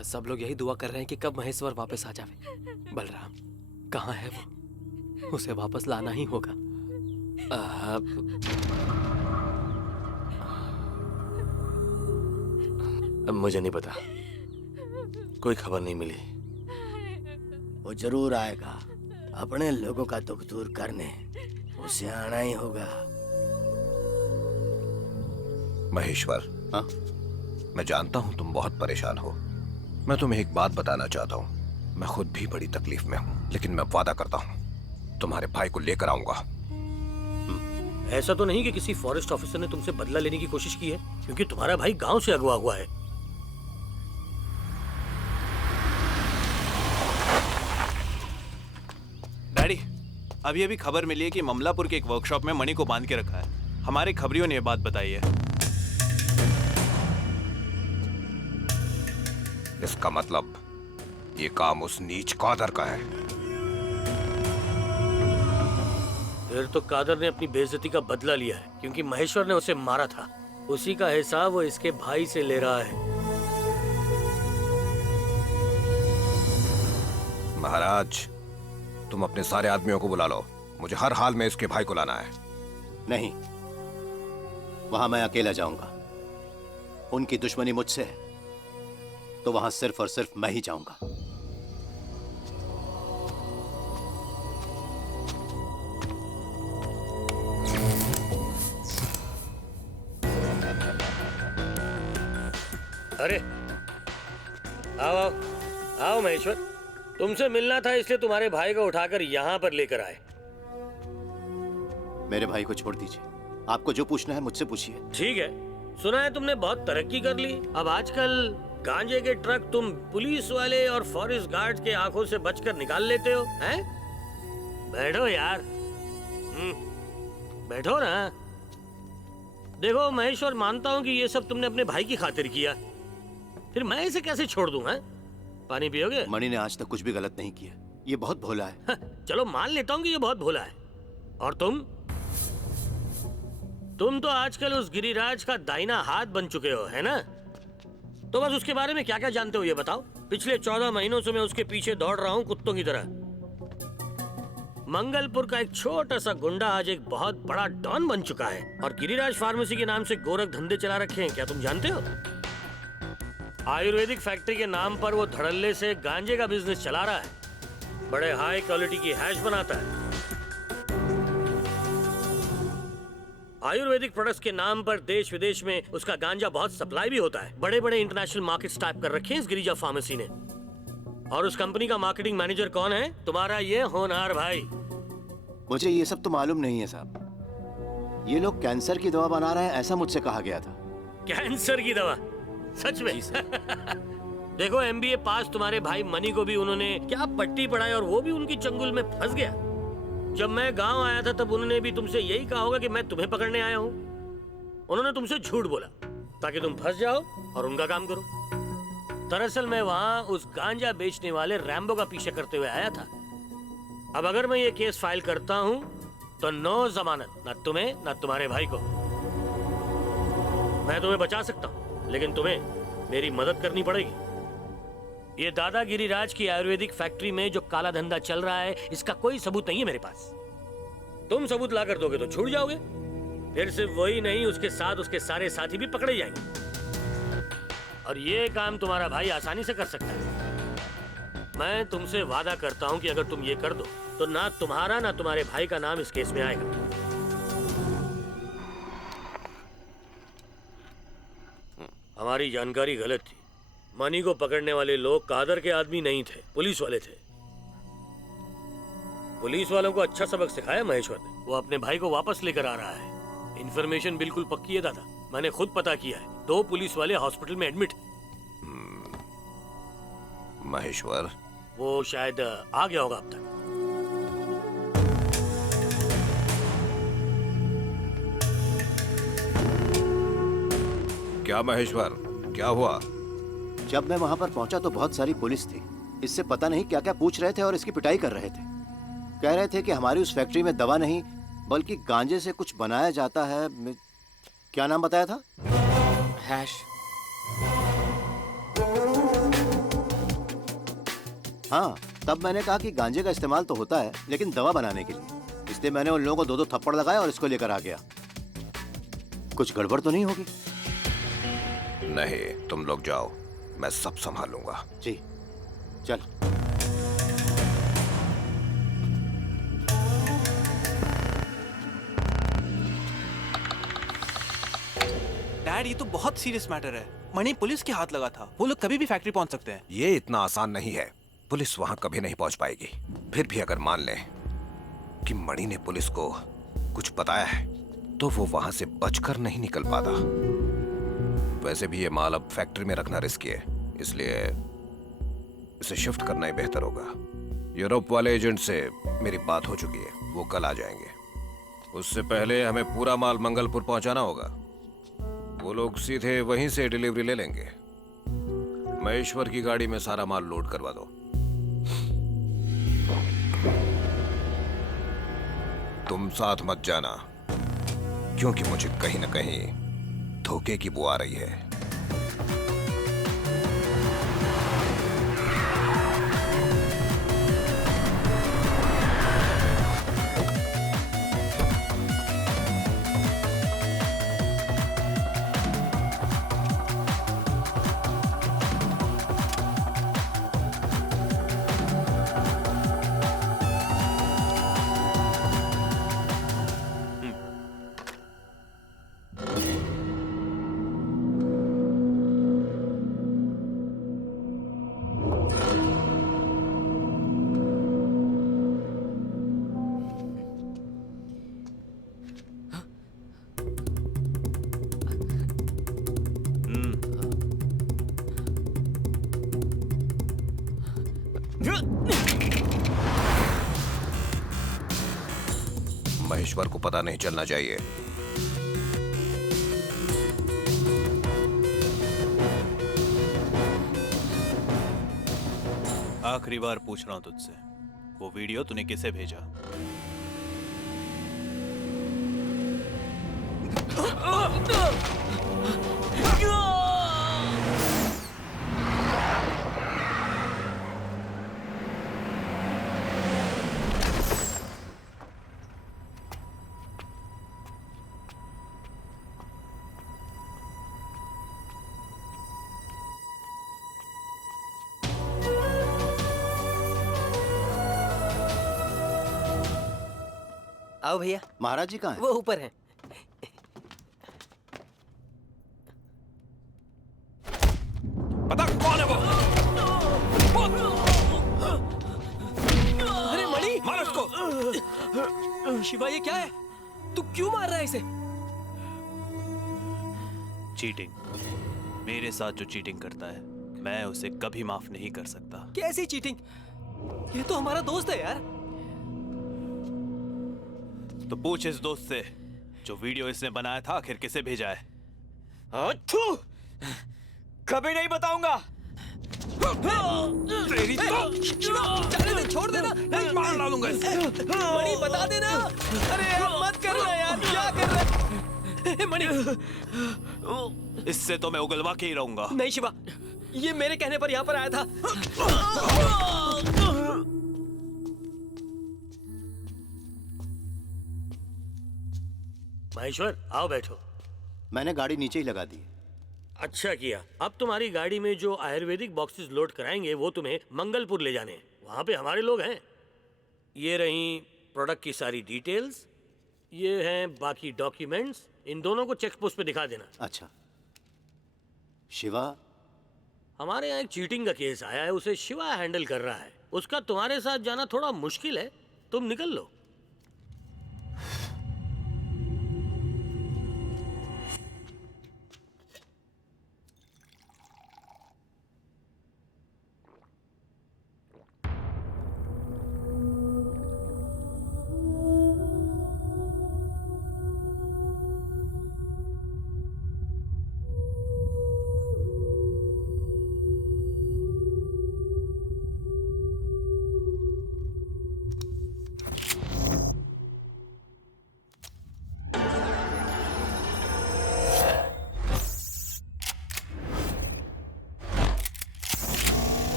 बस सब लोग यही दुआ कर रहे हैं कि कब महेश्वर वापस आ जावे। बलराम कहाँ है वो? उसे वापस लाना ही होगा। अब मुझे नहीं पता, कोई खबर नहीं मिली। वो जरूर आएगा, अपने लोगों का दुख दूर करने उसे आना ही होगा। महेश्वर, हाँ? मैं जानता हूं तुम बहुत परेशान हो। मैं तुम्हें एक बात बताना चाहता हूं। मैं खुद भी बड़ी तकलीफ में हूं, लेकिन मैं वादा करता हूं तुम्हारे भाई को लेकर आऊंगा। ऐसा तो नहीं कि किसी फॉरेस्ट ऑफिसर ने तुमसे बदला लेने की कोशिश की है, क्योंकि तुम्हारा भाई गांव से अगवा हुआ है। डैडी, अभी अभी खबर मिली है कि ममलापुर के एक वर्कशॉप में मणि को बांध के रखा है। हमारे खबरियों ने यह बात बताई है। इसका मतलब ये काम उस नीच कादर का है। फिर तो कादर ने अपनी बेइज्जती का बदला लिया है, क्योंकि महेश्वर ने उसे मारा था। उसी का हिसाब वो इसके भाई से ले रहा है। महाराज, तुम अपने सारे आदमियों को बुला लो। मुझे हर हाल में इसके भाई को लाना है। नहीं, वहां मैं अकेला जाऊंगा। उनकी दुश्मनी मुझसे है, तो वहां सिर्फ और सिर्फ मैं ही जाऊंगा। अरे आओ आओ आओ महेश्वर, तुमसे मिलना था, इसलिए तुम्हारे भाई को उठाकर यहाँ पर लेकर आए। मेरे भाई को छोड़ दीजिए। आपको जो पूछना है मुझसे पूछिए। ठीक है, सुना है तुमने बहुत तरक्की कर ली। अब आजकल गांजे के ट्रक तुम पुलिस वाले और फॉरेस्ट गार्ड के आंखों से बचकर निकाल लेते हो, हैं? बैठो यार, बैठो ना। देखो महेश्वर, मानता हूँ कि ये सब तुमने अपने भाई की खातिर किया, फिर मैं इसे कैसे छोड़ दूं? हैं? पानी पियोगे? मणि ने आज तक कुछ भी गलत नहीं किया। ये बहुत भोला है। चलो मान लेता हूँ कि ये बहुत भोला है। और तुम तो आजकल उस गिरिराज का दाहिना हाथ बन चुके हो, है ना? तो बस उसके बारे में क्या क्या जानते हो ये बताओ। पिछले 14 महीनों से मैं उसके पीछे दौड़ रहा हूँ कुत्तों की तरह। मंगलपुर का एक छोटा सा गुंडा आज एक बहुत बड़ा डॉन बन चुका है, और गिरिराज फार्मेसी के नाम से गोरख धंधे चला रखे हैं। क्या तुम जानते हो? आयुर्वेदिक फैक्ट्री के नाम पर वो धड़ल्ले से गांजे का बिजनेस चला रहा है। बड़े हाई क्वालिटी की हैश बनाता है। आयुर्वेदिक प्रोडक्ट्स के नाम पर देश विदेश में उसका गांजा बहुत सप्लाई भी होता है। बड़े बड़े इंटरनेशनल मार्केट्स टाइप कर रखे हैं इस गिरिजा फार्मेसी ने। और उस कंपनी का मार्केटिंग मैनेजर कौन है? तुम्हारा ये होनहार भाई। मुझे ये सब तो मालूम नहीं है साहब। ये लोग कैंसर की दवा बना रहे हैं, ऐसा मुझसे कहा गया था। कैंसर की दवा? सच में? देखो, MBA पास तुम्हारे भाई मनी को भी उन्होंने क्या पट्टी पढ़ाई, और वो भी उनकी चंगुल में फंस गया। जब मैं गांव आया था तब उन्होंने भी तुमसे यही कहा होगा कि मैं तुम्हें पकड़ने आया हूं। उन्होंने तुमसे झूठ बोला ताकि तुम फंस जाओ और उनका काम करो। दरअसल मैं वहां उस गांजा बेचने वाले रैम्बो का पीछे करते हुए आया था। अब अगर मैं ये केस फाइल करता हूं तो नो जमानत, ना तुम्हें ना तुम्हारे भाई को। मैं तुम्हें बचा सकता हूं, लेकिन तुम्हें मेरी मदद करनी पड़ेगी। ये दादा गिरिराज की आयुर्वेदिक फैक्ट्री में जो काला धंधा चल रहा है, इसका कोई सबूत नहीं है मेरे पास। तुम सबूत ला कर दोगे तो छूट जाओगे। फिर सिर्फ वही नहीं, उसके साथ उसके सारे साथी भी पकड़े जाएंगे। और ये काम तुम्हारा भाई आसानी से कर सकता है। मैं तुमसे वादा करता हूं कि अगर तुम ये कर दो तो ना तुम्हारा ना तुम्हारे भाई का नाम इस केस में आएगा। हमारी जानकारी गलत थी। मनी को पकड़ने वाले लोग कादर के आदमी नहीं थे, पुलिस वाले थे। पुलिस वालों को अच्छा सबक सिखाया महेश्वर ने। वो अपने भाई को वापस लेकर आ रहा है। इंफॉर्मेशन बिल्कुल पक्की है दादा, मैंने खुद पता किया है। 2 पुलिस वाले हॉस्पिटल में एडमिट। महेश्वर, वो शायद आ गया होगा अब तक। क्या महेश्वर, क्या हुआ? जब मैं वहां पर पहुंचा तो बहुत सारी पुलिस थी। इससे पता नहीं क्या क्या पूछ रहे थे और इसकी पिटाई कर रहे थे। कह रहे थे कि हमारी उस फैक्ट्री में दवा नहीं बल्कि गांजे से कुछ बनाया जाता है। क्या नाम बताया था? हैश। हाँ, तब मैंने कहा कि गांजे का इस्तेमाल तो होता है, लेकिन दवा बनाने के लिए। इसलिए मैंने उन लोगों को 2-2 थप्पड़ लगाए और इसको लेकर आ गया। कुछ गड़बड़ तो नहीं होगी? नहीं, तुम लोग जाओ, मैं सब संभालूंगा। जी, चल। डैड, ये तो बहुत सीरियस मैटर है। मणि पुलिस के हाथ लगा था। वो लोग कभी भी फैक्ट्री पहुंच सकते हैं। ये इतना आसान नहीं है। पुलिस वहां कभी नहीं पहुंच पाएगी। फिर भी अगर मान लें कि मणि ने पुलिस को कुछ बताया है, तो वो वहां से बचकर नहीं निकल पाता। वैसे भी ये माल अब फैक्ट्री में रखना रिस्की है, इसलिए इसे शिफ्ट करना ही बेहतर होगा। यूरोप वाले एजेंट से मेरी बात हो चुकी है, वो कल आ जाएंगे। उससे पहले हमें पूरा माल मंगलपुर पहुंचाना होगा। वो लोग सीधे वहीं से डिलीवरी ले लेंगे। महेश्वर की गाड़ी में सारा माल लोड करवा दो। तुम साथ मत जाना, क्योंकि मुझे कहीं ना कहीं धोखे की बू आ रही है। महेश्वर को पता नहीं चलना चाहिए। आखिरी बार पूछ रहा हूं तुझसे, वो वीडियो तूने किसे भेजा? आओ भैया। महाराज जी कहाँ हैं? वो ऊपर हैं। पता कौन है वो? अरे मणि, मार उसको। शिवा ये क्या है? तू क्यों मार रहा है इसे? चीटिंग। मेरे साथ जो चीटिंग करता है, मैं उसे कभी माफ नहीं कर सकता। कैसी चीटिंग? ये तो हमारा दोस्त है यार। तो पूछ इस दोस्त से, जो वीडियो इसने बनाया था आखिर किसे भेजा है? कभी नहीं बताऊंगा। तेरी तो शिवा, जाने दे, छोड़ देना। नहीं, मार डालूंगा इसे। मणि बता देना। अरे यार मत करना यार, क्या कर रहा है? मणि, इससे तो मैं उगलवा के ही रहूंगा। नहीं शिवा, ये मेरे कहने पर यहाँ पर आया था। महेश्वर, आओ बैठो। मैंने गाड़ी नीचे ही लगा दी है। अच्छा किया। अब तुम्हारी गाड़ी में जो आयुर्वेदिक बॉक्सेस लोड कराएंगे वो तुम्हें मंगलपुर ले जाने हैं। वहां पे हमारे लोग हैं। ये रही प्रोडक्ट की सारी डिटेल्स, ये हैं बाकी डॉक्यूमेंट्स। इन दोनों को चेक पोस्ट पे दिखा देना। अच्छा, शिवा? हमारे यहाँ एक चीटिंग का केस आया है, उसे शिवा हैंडल कर रहा है। उसका तुम्हारे साथ जाना थोड़ा मुश्किल है, तुम निकल लो।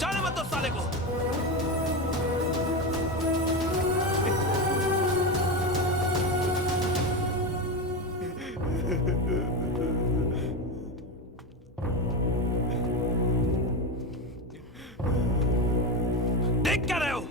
जाने मत दो साले को। देख क्या रहे हो?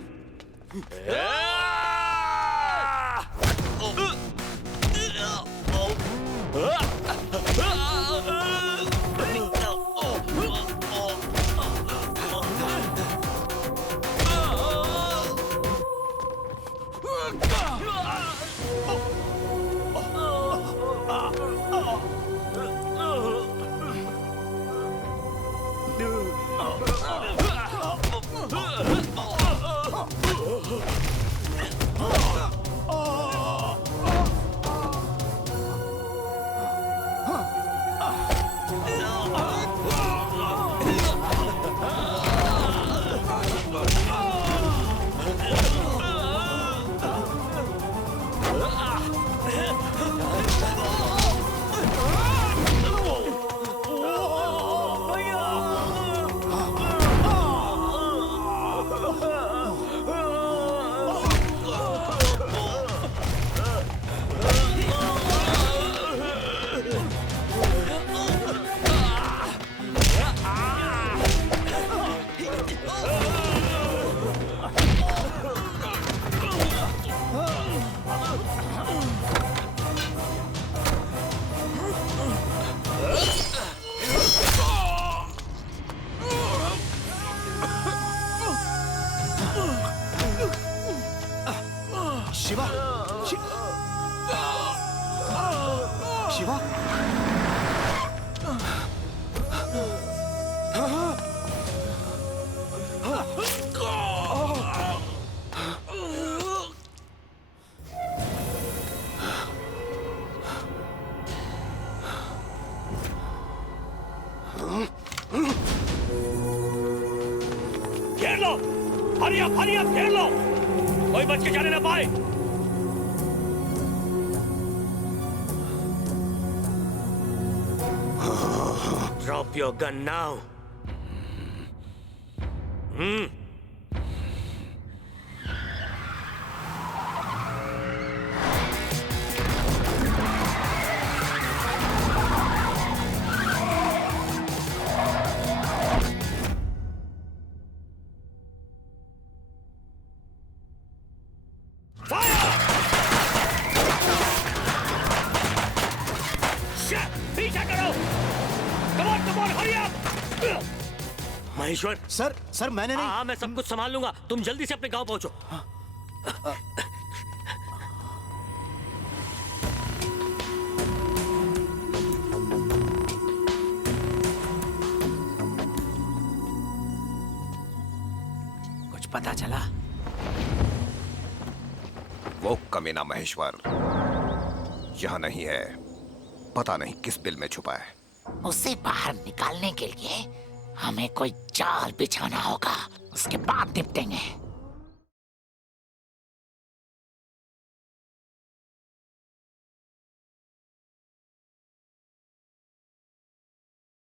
शिवा शिवा घेर लो, हरी अप घेर लो, कोई बच के जाने ना पाए। Drop your gun now. पीछा करो। Come on, hurry up. Maheshwar, sir मैंने नहीं। हाँ, मैं सब कुछ संभाल लूंगा। तुम जल्दी से अपने गांव पहुंचो। कुछ पता चला? वो कमीना महेश्वर यहाँ नहीं है। पता नहीं किस बिल में छुपा है। उसे बाहर निकालने के लिए हमें कोई जाल बिछाना होगा, उसके बाद निपटेंगे।